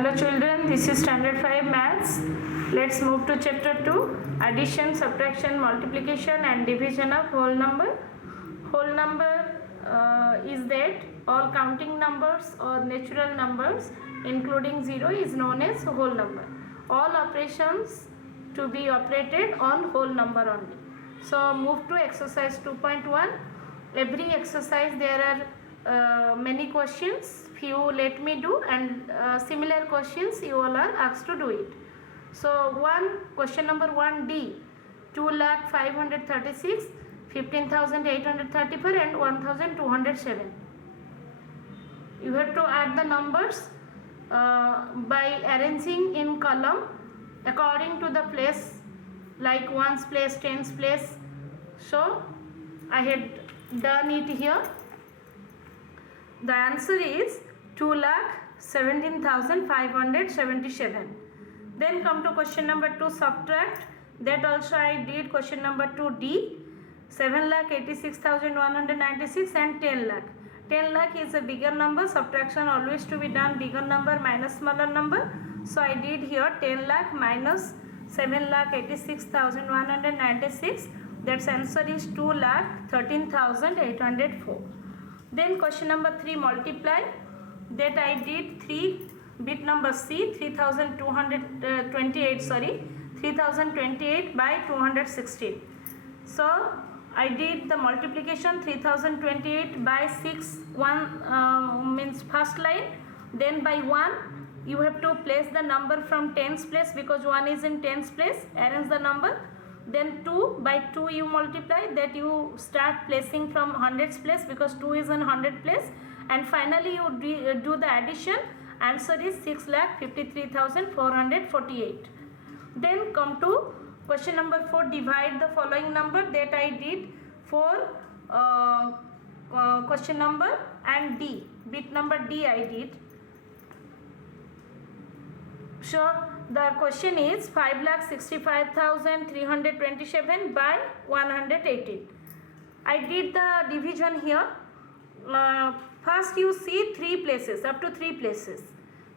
Hello children, this is standard 5 maths. Let's move to chapter 2, addition, subtraction, multiplication and division of whole number. Whole number is that all counting numbers or natural numbers including 0 is known as whole number. All operations to be operated on whole number only. So move to exercise 2.1. Every exercise there are many questions, few let me do, and similar questions you all are asked to do it. So question number 1D, 2,536, 15,834 and 1,207. You have to add the numbers by arranging in column according to the place, like ones place, tens place. So I had done it here. The answer is 2,17,577. Then come to question number 2, subtract. That also I did. Question number 2D, 7,86,196 and 10 lakh. 10 lakh is a bigger number. Subtraction always to be done bigger number minus smaller number. So I did here 10 lakh minus 7,86,196. That's answer is 2,13,804. Then question number 3, multiply. That I did 3 bit number C, 3028 by 216. So I did the multiplication 3028 by 6, 1 means first line, then by 1 you have to place the number from tens place because 1 is in tens place, arrange the number. Then 2 by 2 you multiply, that you start placing from hundreds place because 2 is in 100 place, and finally you do the addition. Answer is 6,53,448. Then come to question number 4, divide the following number. That I did for question number and D, bit number D I did. So the question is 5,65,327 by 118. I did the division here. First you see 3 places, up to 3 places.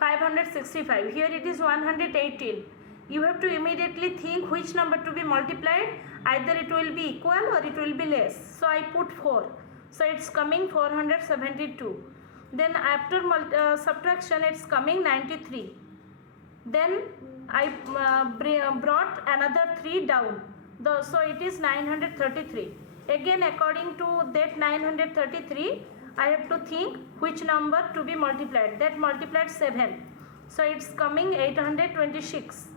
565, here it is 118. You have to immediately think which number to be multiplied. Either it will be equal or it will be less. So I put 4. So it's coming 472. Then after subtraction it's coming 93. Then I brought another 3 down. So it is 933. Again according to that 933, I have to think which number to be multiplied. That multiplied 7. So it's coming 826.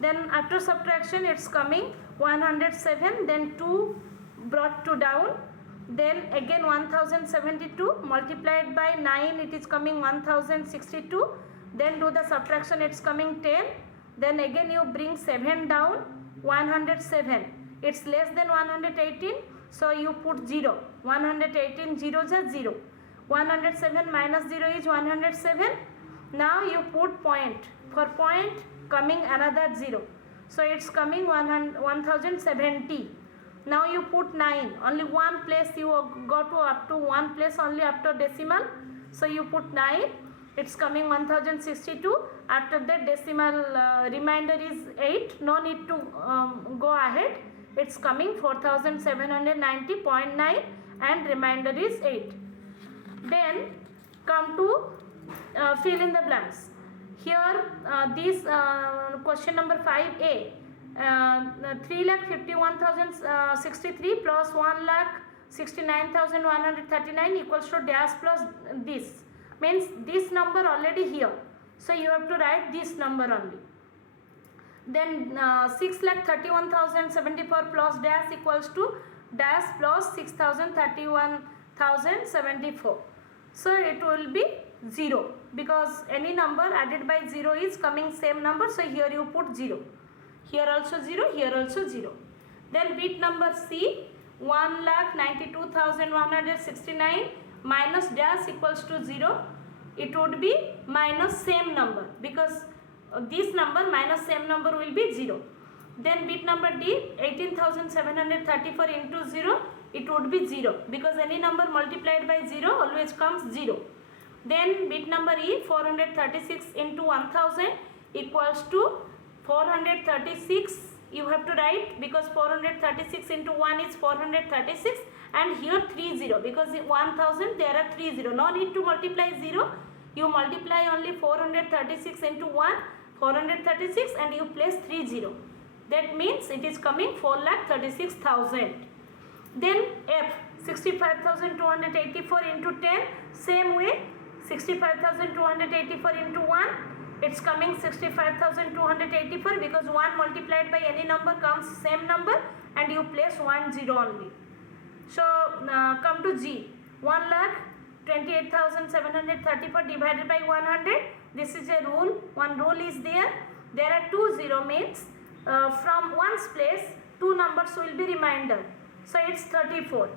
Then after subtraction it's coming 107. Then 2 brought 2 down. Then again 1072 multiplied by 9, it is coming 1062. Then do the subtraction, it's coming 10. Then again you bring 7 down, 107. It's less than 118, so you put 0. 118 0 is 0. 107 minus 0 is 107. Now you put point. For point coming another 0. So it's coming 1070. Now you put 9. Only one place you go to, up to one place only after decimal. So you put 9. It's coming 1062. After that decimal remainder is 8. No need to go ahead. It's coming 4790.9 and remainder is 8. Then come to fill in the blanks. Here this question number 5A, 3,51,063 plus 1,69,139 equals to dash plus this. Means this number already here, so you have to write this number only. Then 6,31,074 plus dash equals to dash plus 6,31,074. So it will be 0 because any number added by 0 is coming same number. So here you put 0. Here also 0. Here also 0. Then bit number C, 1,92,169 minus dash equals to 0. It would be minus same number because this number minus same number will be 0. Then bit number D, 18,734 into 0, it would be 0 because any number multiplied by 0 always comes 0. Then bit number E, 436 into 1000 equals to 436. You have to write, because 436 into 1 is 436, and here 30, because 1000 there are 30. No need to multiply 0. You multiply only 436 into 1, 436, and you place 30. That means it is coming 4,36,000. Then F, 65,284 into 10. Same way, 65,284 into 1. It's coming 65,284, because 1 multiplied by any number comes same number, and you place 1 0 only. So come to G, 1,28,734 divided by 100. This is a rule. One rule is there. There are 2 0 means from 1's place 2 numbers will be remainder. So it's 34.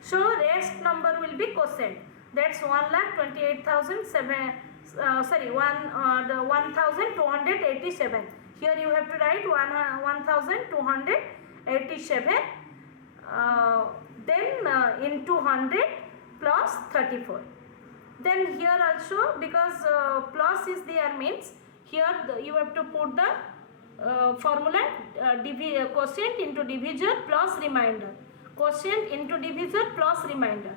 So rest number will be quotient. That's 1,287. Here you have to write 1,287. Then into 100 plus 34. Then here also, because plus is there, means here you have to put the formula quotient into divisor plus remainder. Quotient into divisor plus remainder.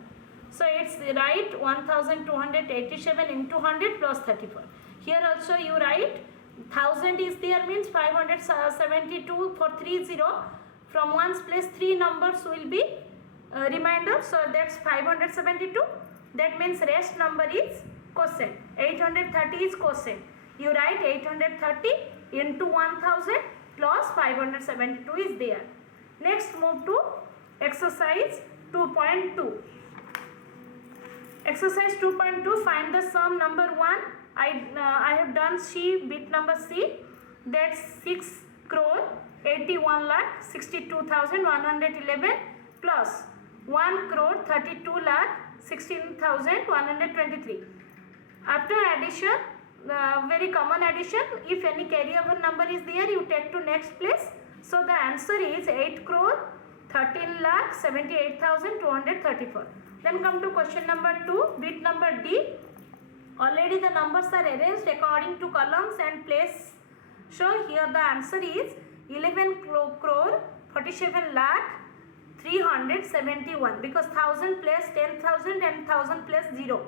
So it's right 1,287 into 100 plus 34. Here also you write 1000 is there, means 572 for 30. From 1's place 3 numbers will be remainder. So that's 572. That means rest number is quotient. 830 is quotient. You write 830 into 1000 plus 572 is there. Next move to exercise 2.2. Exercise 2.2, find the sum number 1. I have done C, bit number C. That's 6,81,62,111 plus 1,32,16,123. After addition, very common addition, if any carryover number is there, you take to next place. So the answer is 8,13,78,234. Then come to question number 2, bit number D. Already the numbers are arranged according to columns and place. So here the answer is 11 crore 47 lakh 371, because 1000 place 10,000 and 1000 place 0.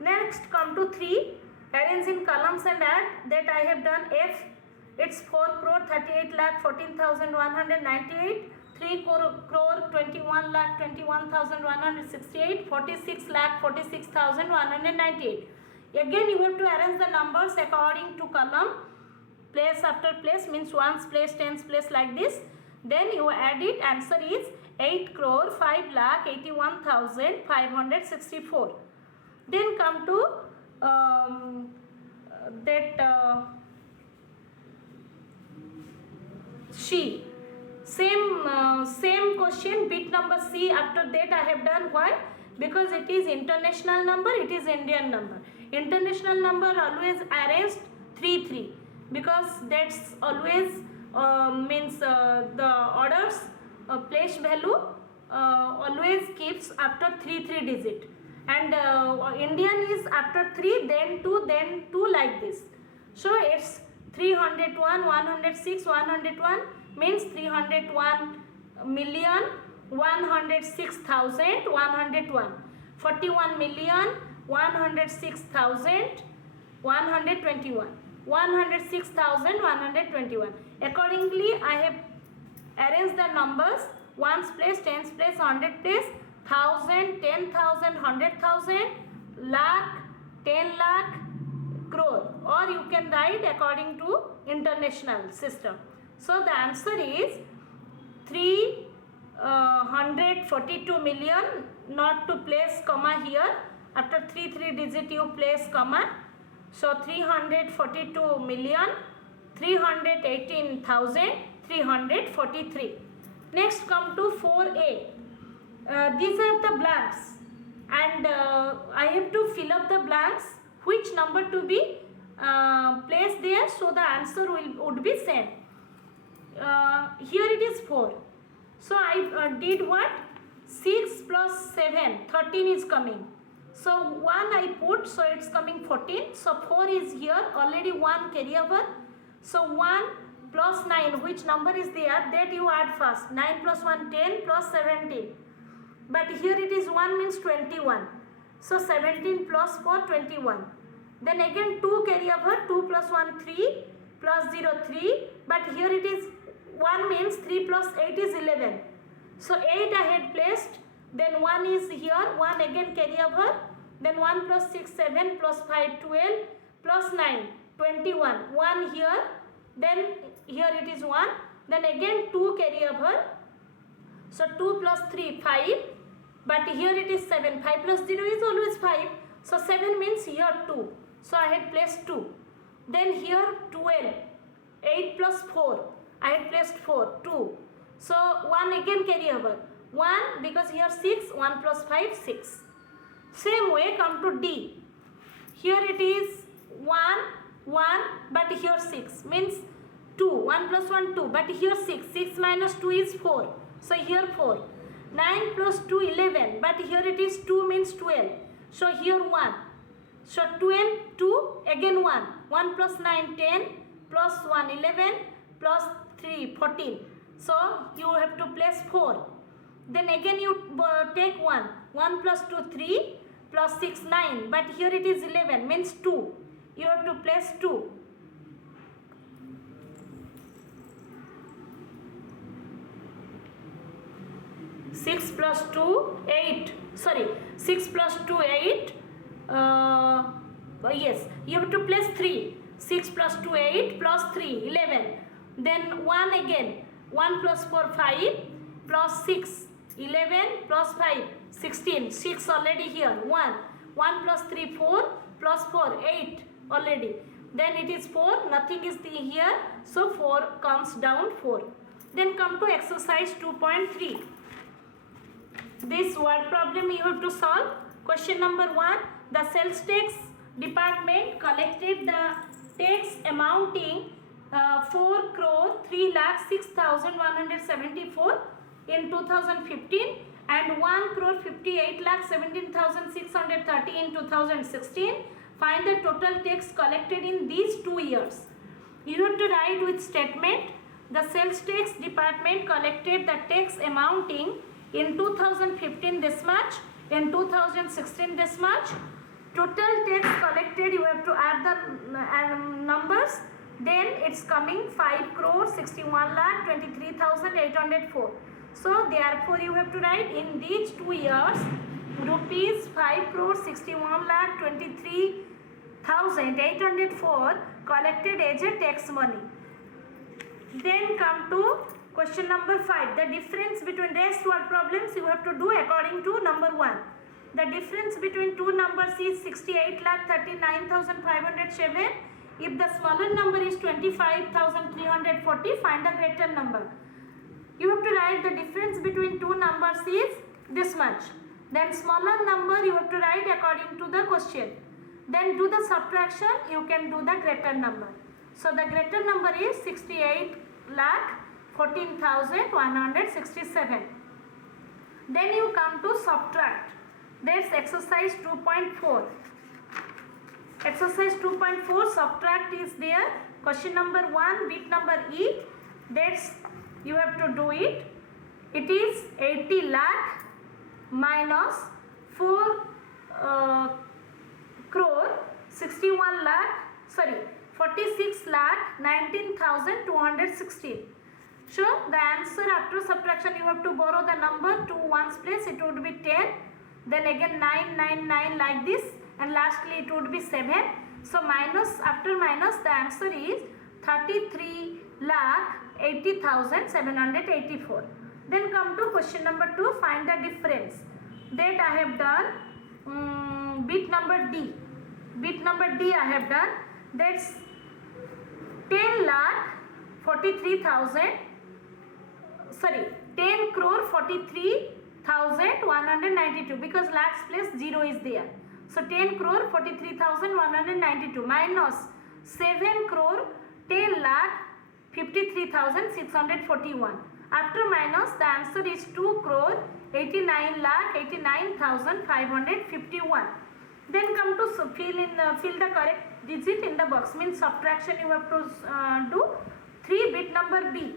Next come to 3, arrange in columns and add. That I have done F. It's 4 crore 38 lakh 14,198, 3 crore 21 lakh 21,168, 46 lakh 46,198. Again you have to arrange the numbers according to column, place after place, means 1's place, 10's place, like this. Then you add it. Answer is 8 crore 5 lakh 81,564. Then come to C. Same question, bit number C. After that I have done. Why? Because it is international number, it is Indian number. International number always arranged 3 3, because that's always means the orders place value always keeps after 3 3 digit, and Indian is after 3 then 2 then 2, like this. So it's 301 106 101, means 301,106,101, 41,106,121, 106,121. Accordingly I have arranged the numbers, 1's place, 10's place, 100 place, 1000, 10,000, 100,000, lakh, 10 lakh, crore, or you can write according to international system. So the answer is 342 million, not to place comma here. After 3 3 digit you place comma. So 342,318,343. Next come to 4A. These are the blanks, and I have to fill up the blanks, which number to be placed there, so the answer would be same. Here it is 4. So I did what? 6 plus 7, 13 is coming. So 1 I put, so it's coming 14. So 4 is here, already 1 carry over. So 1 plus 9, which number is there, that you add first. 9 plus 1, 10 plus 17. But here it is 1 means 21. So 17 plus 4, 21. Then again 2 carry over, 2 plus 1, 3 plus 0, 3. But here it is 1 means 3 plus 8 is 11. So 8 I had placed. Then 1 is here, 1 again carry over. Then 1 plus 6, 7 plus 5, 12 plus 9, 21. 1 here. Then here it is 1. Then again 2 carry over. So 2 plus 3, 5. But here it is 7. 5 plus 0 is always 5. So 7 means here 2. So I had placed 2. Then here 12. 8 plus 4. I had placed 4. 2. So 1 again carry over. 1 because here 6. 1 plus 5, 6. Same way come to D. Here it is 1, 1, but here 6. Means 2. 1 plus 1, 2. But here 6. 6 minus 2 is 4. So here 4. 9 plus 2, 11. But here it is 2 means 12. So here 1. So 12, 2, again 1. 1 plus 9, 10. Plus 1, 11. Plus 3, 14. So you have to place 4. Then again you take 1. 1 plus 2, 3. Plus 6, 9. But here it is 11. Means 2. You have to place 2. Six plus 2, 8. Sorry, 6 plus 2, 8. Yes, you have to place 3. 6 plus 2, 8 plus 3, 11. Then 1 again. 1 plus 4, 5 plus 6, 11 plus 5, 16. 6 already here. 1. 1 plus 3, 4 plus 4, 8 already. Then it is 4. Nothing is here. So 4 comes down 4. Then come to exercise 2.3. This word problem you have to solve. Question number 1. The sales tax department collected the tax amounting 4 crore 3,06,174 in 2015 and 1 crore 58,17,630 in 2016. Find the total tax collected in these 2 years. You have to write with statement. The sales tax department collected the tax amounting in 2015 this much, in 2016 this much. Total tax collected, you have to add the numbers. Then it's coming 5 crore 61 lakh 23,804. So therefore you have to write in these 2 years rupees 5 crore 61 lakh 23,804 collected as a tax money. Then come to question number 5. The difference between rest word problems you have to do according to number 1. The difference between two numbers is 68,39,507. If the smaller number is 25,340, find the greater number. You have to write the difference between two numbers is this much. Then smaller number you have to write according to the question. Then do the subtraction, you can do the greater number. So the greater number is 68,14,167. Then you come to subtract. That's exercise 2.4. Exercise 2.4 subtract is there. Question number 1, bit number E. That's you have to do it. It is 80 lakh minus 4 crore 61 lakh, sorry, 46 lakh 19,216. So the answer after subtraction you have to borrow the number to ones place, it would be 10. Then again 9, 9, 9 like this, and lastly it would be 7. So minus, after minus the answer is 33 lakh 80,784. Then come to question number 2, find the difference. That I have done bit number D. Bit number D I have done. That's 10 lakh 43,000, sorry, 10 crore 43,192, because lakhs place 0 is there. So 10 crore 43,192 minus 7 crore 10 lakh 53,641. After minus the answer is 2 crore 89 lakh 89,551. Then come to fill the correct digit in the box, means subtraction you have to do 3-bit number B.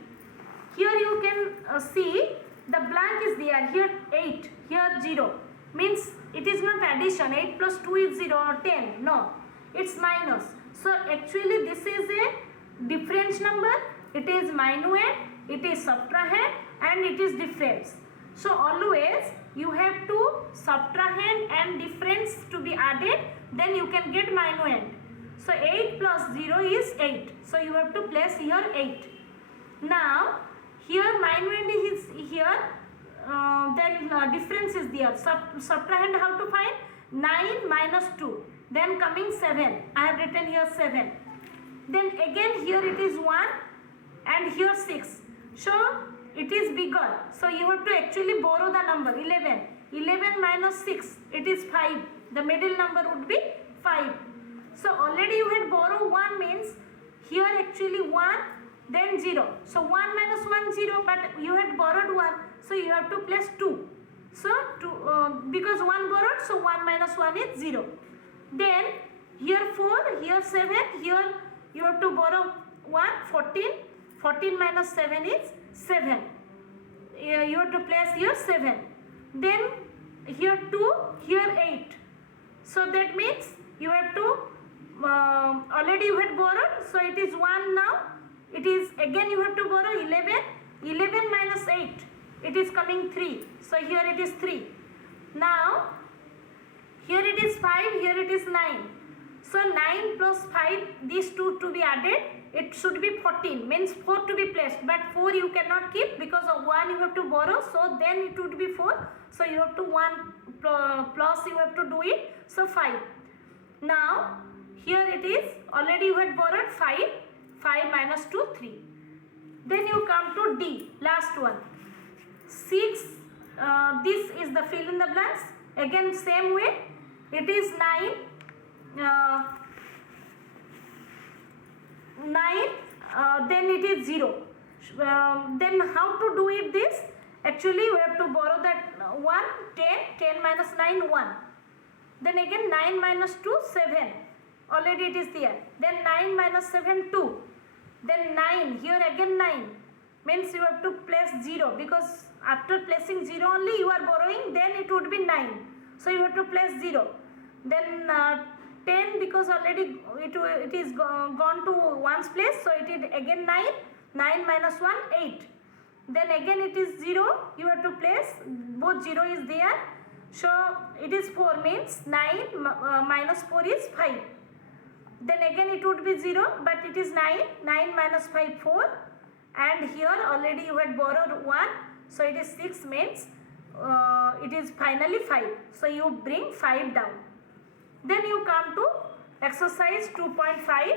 Here you can see the blank is there, here 8, here 0, means it is not addition. 8 plus 2 is 0 or 10, no, it's minus. So actually this is a difference number, it is minuend, it is subtrahend and it is difference. So always you have to subtrahend and difference to be added, then you can get minuend. So 8 plus 0 is 8. So you have to place here 8. Now here minuend is here, then difference is there. Subtrahend how to find? 9 minus 2. Then coming 7. I have written here 7. Then again here it is 1 and here 6. So it is bigger. So you have to actually borrow the number 11. 11 minus 6, it is 5. The middle number would be 5. So already you had borrowed 1, means here actually 1, then 0. So 1 minus 1, 0, but you had borrowed 1. So you have to place 2. So because 1 borrowed, so 1 minus 1 is 0. Then here 4, here 7, here you have to borrow 1, 14. 14 minus 7 is 7. You have to place here 7. Then here 2, here 8. So that means you have to, already you had borrowed, so it is 1 now. It is again you have to borrow 11. 11 minus 8, it is coming 3. So here it is 3. Now here it is 5, here it is 9. So 9 plus 5, these two to be added, it should be 14, means 4 to be placed, but 4 you cannot keep because of 1 you have to borrow, so then it would be 4. So you have to 1 plus you have to do it, so 5. Now here it is, already you had borrowed 5, 5 minus 2, 3. Then you come to D, last one. 6, this is the fill in the blanks. Again same way, it is 9. 9, then it is 0. Then how to do it this? Actually we have to borrow that 1, 10, 10 minus 9, 1. Then again 9 minus 2, 7. Already it is there. Then 9 minus 7, 2. Then 9, here again 9. Means you have to place 0, because after placing 0 only you are borrowing, then it would be 9. So you have to place 0. Then 10, because already it is gone to 1's place, so it is again 9. 9 minus 1, 8. Then again it is 0, you have to place, both 0 is there. So it is 4, means 9 minus 4 is 5. Then again it would be 0, but it is 9. 9 minus 5, 4. And here already you had borrowed 1, so it is 6, means it is finally 5. So you bring 5 down. Then you come to exercise 2.5.